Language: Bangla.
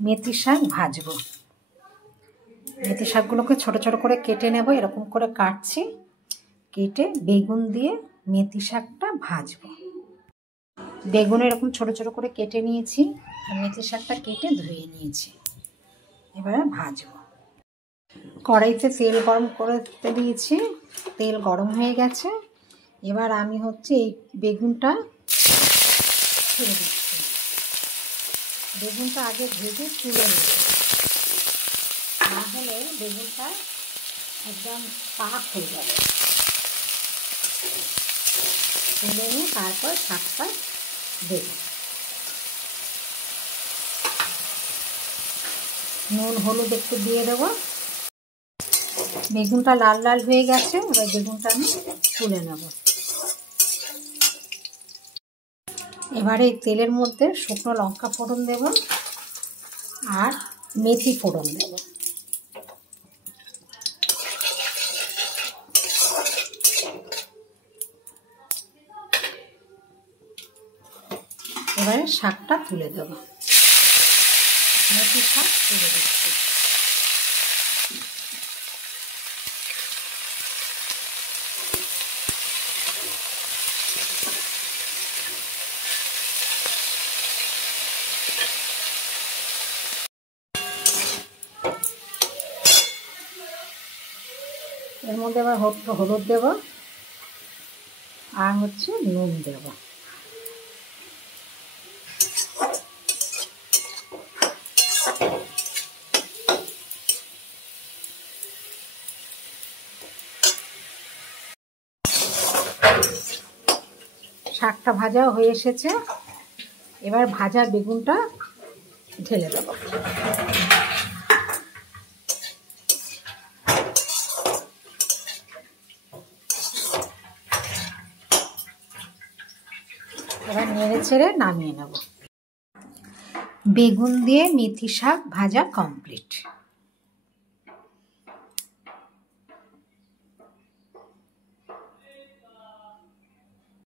মেথি শাক ভাজবো। মেথি শাকগুলোকে ছোট ছোট করে কেটে নেব, এরকম করে কাটছি, কেটে বেগুন দিয়ে মেথি শাকটা ভাজবো। বেগুন এরকম ছোট ছোট করে কেটে নিয়েছি, আর মেথি শাকটা কেটে ধুয়ে নিয়েছি। এবারে ভাজবো। কড়াইতে তেল গরম করতে দিয়েছি, তেল গরম হয়ে গেছে। এবার আমি এই বেগুনটা ছেড়ে দিচ্ছি। বেগুনটা আগে ভেজে তুলে নেব, না হলে বেগুনটা একদম পাক হয়ে যাবে। তুলে নিয়ে তারপর শাকটা দেব। নুন হলুদ একটু দিয়ে দেবো। বেগুনটা লাল লাল হয়ে গেছে, এবার বেগুনটা আমি তুলে নেব। এবারে এই তেলের মধ্যে শুকনো লঙ্কা ফোড়ন দেব আর মেথি ফোড়ন দেব। এবারে শাকটা তুলে দেব। মেথি শাক তুলে দিচ্ছি। এর মধ্যে আবার হলুদ দেব আর নুন দেব। শাকটা ভাজা হয়ে এসেছে, এবার ভাজা বেগুনটা ঢেলে দেব। এবার নেড়ে ছেড়ে নামিয়ে নেব। বেগুন দিয়ে মেথি শাক ভাজা কমপ্লিট।